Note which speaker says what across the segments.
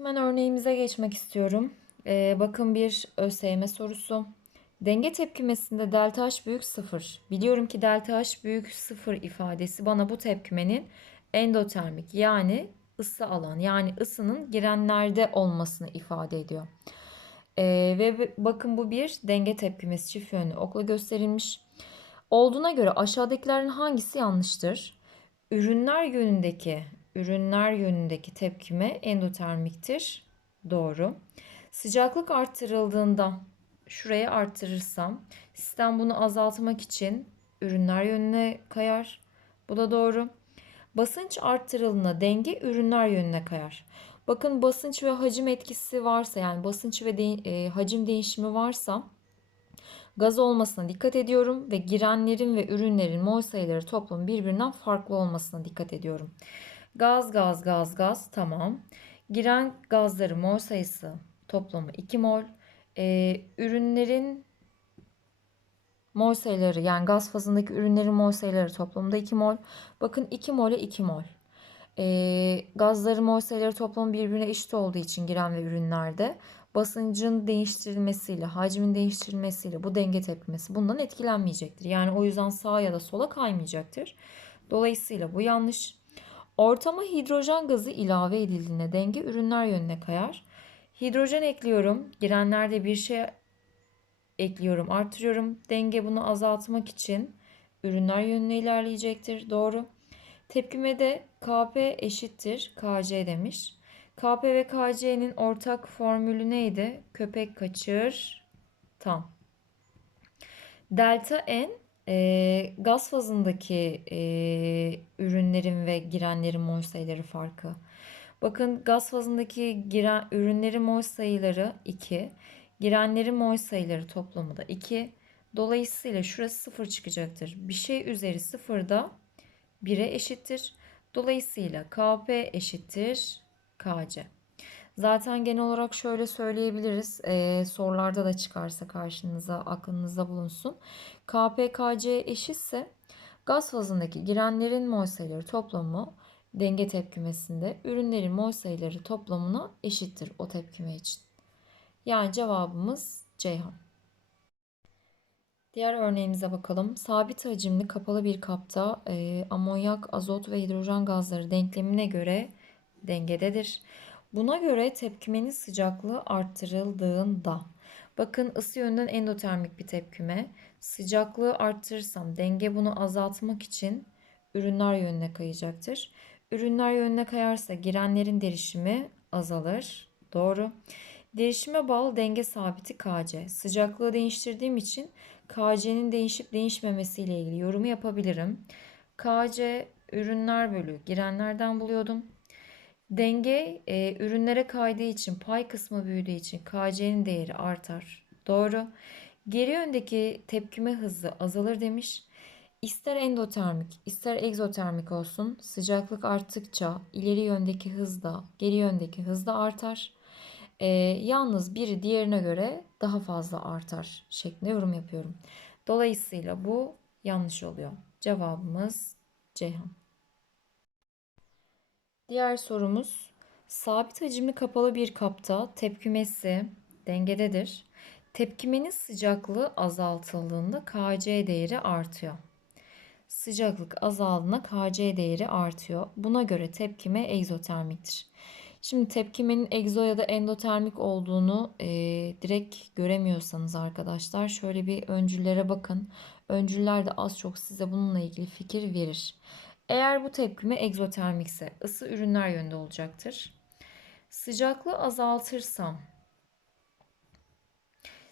Speaker 1: Hemen örneğimize geçmek istiyorum. Ee, bakın bir ÖSYM sorusu. Denge tepkimesinde delta H büyük 0. Biliyorum ki delta H büyük 0 ifadesi bana bu tepkimenin endotermik yani ısı alan yani ısının girenlerde olmasını ifade ediyor. Ee, ve bakın bu bir denge tepkimesi çift yönlü okla gösterilmiş. Olduğuna göre aşağıdakilerin hangisi yanlıştır? Ürünler yönündeki ürünler yönündeki tepkime endotermiktir. Doğru. Sıcaklık arttırıldığında şuraya arttırırsam sistem bunu azaltmak için ürünler yönüne kayar. Bu da doğru. Basınç arttırıldığında denge ürünler yönüne kayar. Bakın basınç ve hacim etkisi varsa yani basınç ve de, e, hacim değişimi varsa gaz olmasına dikkat ediyorum ve girenlerin ve ürünlerin mol sayıları toplam birbirinden farklı olmasına dikkat ediyorum. Gaz, gaz, gaz, gaz tamam. Giren gazları mol sayısı toplamı 2 mol. Ee, ürünlerin mol sayıları yani gaz fazındaki ürünlerin mol sayıları toplamında 2 mol. Bakın 2 mole 2 mol. Ee, gazların mol sayıları toplamı birbirine eşit olduğu için giren ve ürünlerde basıncın değiştirilmesiyle, hacmin değiştirilmesiyle bu denge tepkimesi bundan etkilenmeyecektir. Yani o yüzden sağa ya da sola kaymayacaktır. Dolayısıyla bu yanlış. Ortama hidrojen gazı ilave edildiğinde denge ürünler yönüne kayar. Hidrojen ekliyorum. Girenlerde bir şey ekliyorum, artırıyorum. Denge bunu azaltmak için ürünler yönüne ilerleyecektir. Doğru. Tepkimede Kp eşittir KC demiş. Kp ve KC'nin ortak formülü neydi? Köpek kaçır tam. Delta N e, gaz fazındaki e, ürünlerin ve girenlerin mol sayıları farkı. Bakın gaz fazındaki giren ürünlerin mol sayıları 2. Girenlerin mol sayıları toplamı da 2. Dolayısıyla şurası 0 çıkacaktır. Bir şey üzeri 0 da 1'e eşittir. Dolayısıyla Kp eşittir Kc. Zaten genel olarak şöyle söyleyebiliriz. E, sorularda da çıkarsa karşınıza aklınızda bulunsun. KPKC eşitse gaz fazındaki girenlerin mol sayıları toplamı denge tepkimesinde ürünlerin mol sayıları toplamına eşittir o tepkime için. Yani cevabımız Ceyhan. Diğer örneğimize bakalım. Sabit hacimli kapalı bir kapta e, amonyak, azot ve hidrojen gazları denklemine göre dengededir. Buna göre tepkimenin sıcaklığı arttırıldığında bakın ısı yönünden endotermik bir tepkime. Sıcaklığı arttırırsam denge bunu azaltmak için ürünler yönüne kayacaktır. Ürünler yönüne kayarsa girenlerin derişimi azalır. Doğru. Derişime bağlı denge sabiti Kc. Sıcaklığı değiştirdiğim için Kc'nin değişip değişmemesi ile ilgili yorumu yapabilirim. Kc ürünler bölü girenlerden buluyordum. Denge e, ürünlere kaydığı için pay kısmı büyüdüğü için KC'nin değeri artar. Doğru. Geri yöndeki tepkime hızı azalır demiş. İster endotermik ister egzotermik olsun sıcaklık arttıkça ileri yöndeki hız da geri yöndeki hız da artar. E, yalnız biri diğerine göre daha fazla artar şeklinde yorum yapıyorum. Dolayısıyla bu yanlış oluyor. Cevabımız Ceyhan. Diğer sorumuz sabit hacimli kapalı bir kapta tepkimesi dengededir. Tepkimenin sıcaklığı azaltıldığında Kc değeri artıyor. Sıcaklık azaldığında Kc değeri artıyor. Buna göre tepkime egzotermiktir. Şimdi tepkimenin egzo ya da endotermik olduğunu e, direkt göremiyorsanız arkadaşlar şöyle bir öncüllere bakın. Öncüller de az çok size bununla ilgili fikir verir. Eğer bu tepkime egzotermikse ısı ürünler yönünde olacaktır. Sıcaklığı azaltırsam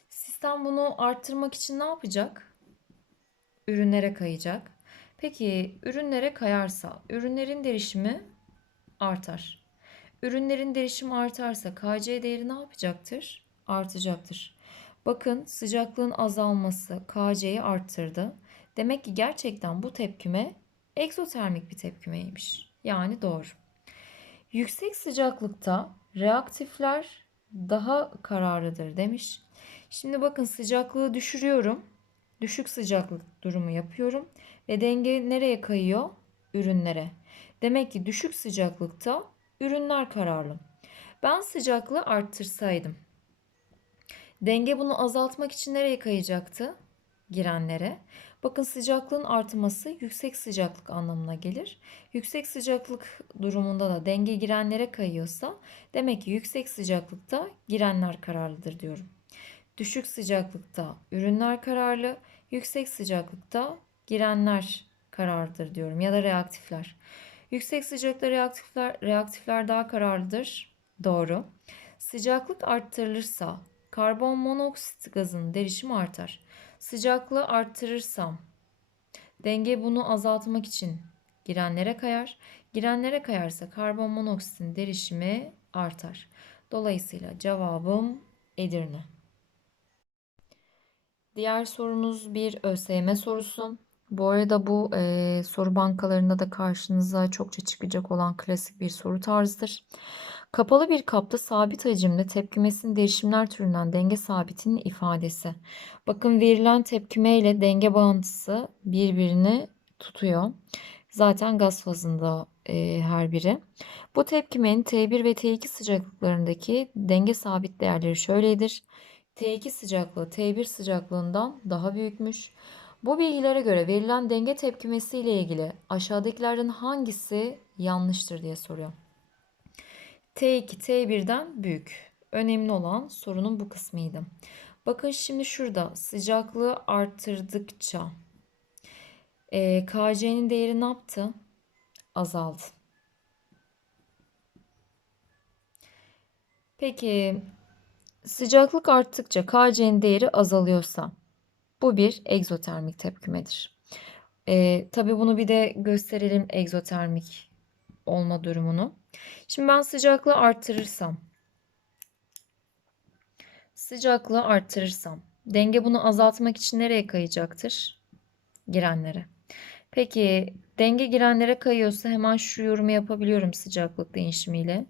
Speaker 1: sistem bunu arttırmak için ne yapacak? Ürünlere kayacak. Peki ürünlere kayarsa ürünlerin derişimi artar. Ürünlerin derişimi artarsa KC değeri ne yapacaktır? Artacaktır. Bakın sıcaklığın azalması KC'yi arttırdı. Demek ki gerçekten bu tepkime egzotermik bir tepkimeymiş. Yani doğru. Yüksek sıcaklıkta reaktifler daha kararlıdır demiş. Şimdi bakın sıcaklığı düşürüyorum. Düşük sıcaklık durumu yapıyorum ve denge nereye kayıyor? Ürünlere. Demek ki düşük sıcaklıkta ürünler kararlı. Ben sıcaklığı arttırsaydım. Denge bunu azaltmak için nereye kayacaktı? Girenlere. Bakın sıcaklığın artması yüksek sıcaklık anlamına gelir. Yüksek sıcaklık durumunda da denge girenlere kayıyorsa demek ki yüksek sıcaklıkta girenler kararlıdır diyorum. Düşük sıcaklıkta ürünler kararlı, yüksek sıcaklıkta girenler kararlıdır diyorum ya da reaktifler. Yüksek sıcaklıkta reaktifler, reaktifler daha kararlıdır. Doğru. Sıcaklık arttırılırsa karbon monoksit gazının derişimi artar. Sıcaklığı arttırırsam denge bunu azaltmak için girenlere kayar. Girenlere kayarsa karbon monoksitin derişimi artar. Dolayısıyla cevabım Edirne. Diğer sorumuz bir ÖSYM sorusu. Bu arada bu e, soru bankalarında da karşınıza çokça çıkacak olan klasik bir soru tarzıdır. Kapalı bir kapta sabit hacimde tepkimesinin değişimler türünden denge sabitinin ifadesi. Bakın verilen tepkime ile denge bağıntısı birbirini tutuyor. Zaten gaz fazında e, her biri. Bu tepkimenin T1 ve T2 sıcaklıklarındaki denge sabit değerleri şöyledir. T2 sıcaklığı T1 sıcaklığından daha büyükmüş. Bu bilgilere göre verilen denge tepkimesi ile ilgili aşağıdakilerden hangisi yanlıştır diye soruyor. T2 T1'den büyük. Önemli olan sorunun bu kısmıydı. Bakın şimdi şurada sıcaklığı arttırdıkça e, KC'nin değeri ne yaptı? Azaldı. Peki sıcaklık arttıkça KC'nin değeri azalıyorsa bu bir egzotermik tepkimedir. E, tabii bunu bir de gösterelim egzotermik olma durumunu. Şimdi ben sıcaklığı arttırırsam sıcaklığı arttırırsam denge bunu azaltmak için nereye kayacaktır? Girenlere. Peki denge girenlere kayıyorsa hemen şu yorumu yapabiliyorum sıcaklık değişimiyle.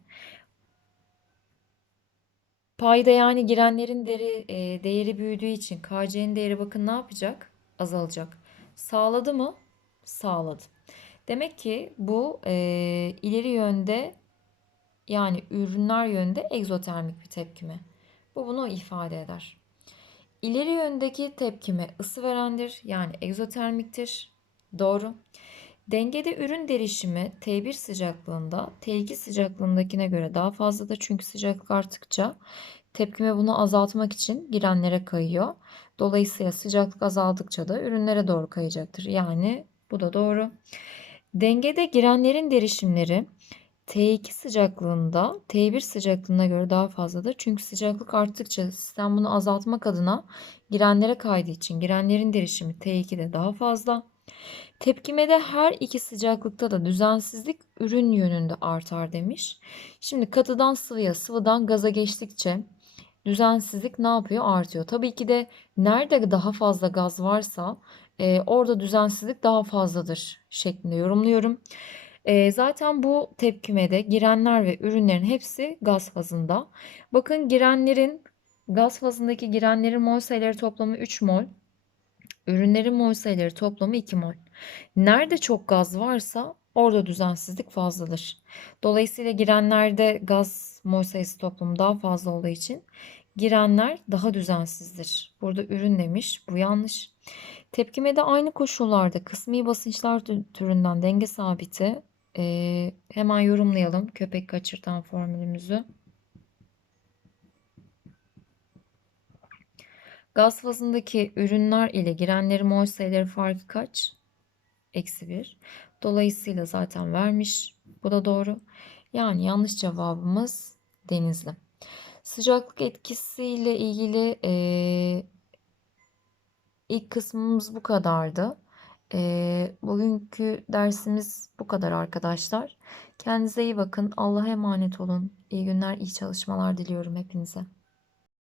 Speaker 1: Payda yani girenlerin değeri, e, değeri büyüdüğü için KC'nin değeri bakın ne yapacak? Azalacak. Sağladı mı? Sağladı. Demek ki bu e, ileri yönde yani ürünler yönde egzotermik bir tepkime. Bu bunu ifade eder. İleri yöndeki tepkime ısı verendir yani egzotermiktir. Doğru. Dengede ürün derişimi T1 sıcaklığında T2 sıcaklığındakine göre daha fazladır. Çünkü sıcaklık arttıkça tepkime bunu azaltmak için girenlere kayıyor. Dolayısıyla sıcaklık azaldıkça da ürünlere doğru kayacaktır. Yani bu da doğru. Dengede girenlerin derişimleri T2 sıcaklığında T1 sıcaklığına göre daha fazladır. Çünkü sıcaklık arttıkça sistem bunu azaltmak adına girenlere kaydığı için girenlerin derişimi T2'de daha fazla. Tepkimede her iki sıcaklıkta da düzensizlik ürün yönünde artar demiş. Şimdi katıdan sıvıya, sıvıdan gaza geçtikçe düzensizlik ne yapıyor? Artıyor. Tabii ki de nerede daha fazla gaz varsa e, orada düzensizlik daha fazladır şeklinde yorumluyorum. E, zaten bu tepkimede girenler ve ürünlerin hepsi gaz fazında. Bakın girenlerin gaz fazındaki girenlerin mol sayıları toplamı 3 mol. Ürünlerin mol sayıları toplamı 2 mol. Nerede çok gaz varsa orada düzensizlik fazladır. Dolayısıyla girenlerde gaz mol sayısı toplamı daha fazla olduğu için girenler daha düzensizdir. Burada ürün demiş. Bu yanlış. Tepkimede aynı koşullarda kısmi basınçlar türünden denge sabiti ee, hemen yorumlayalım köpek kaçırtan formülümüzü. Gaz fazındaki ürünler ile girenlerin mol sayıları farkı kaç? Eksi 1. Dolayısıyla zaten vermiş. Bu da doğru. Yani yanlış cevabımız denizli. Sıcaklık etkisiyle ilgili e, ilk kısmımız bu kadardı. E, bugünkü dersimiz bu kadar arkadaşlar. Kendinize iyi bakın. Allah'a emanet olun. İyi günler, iyi çalışmalar diliyorum hepinize.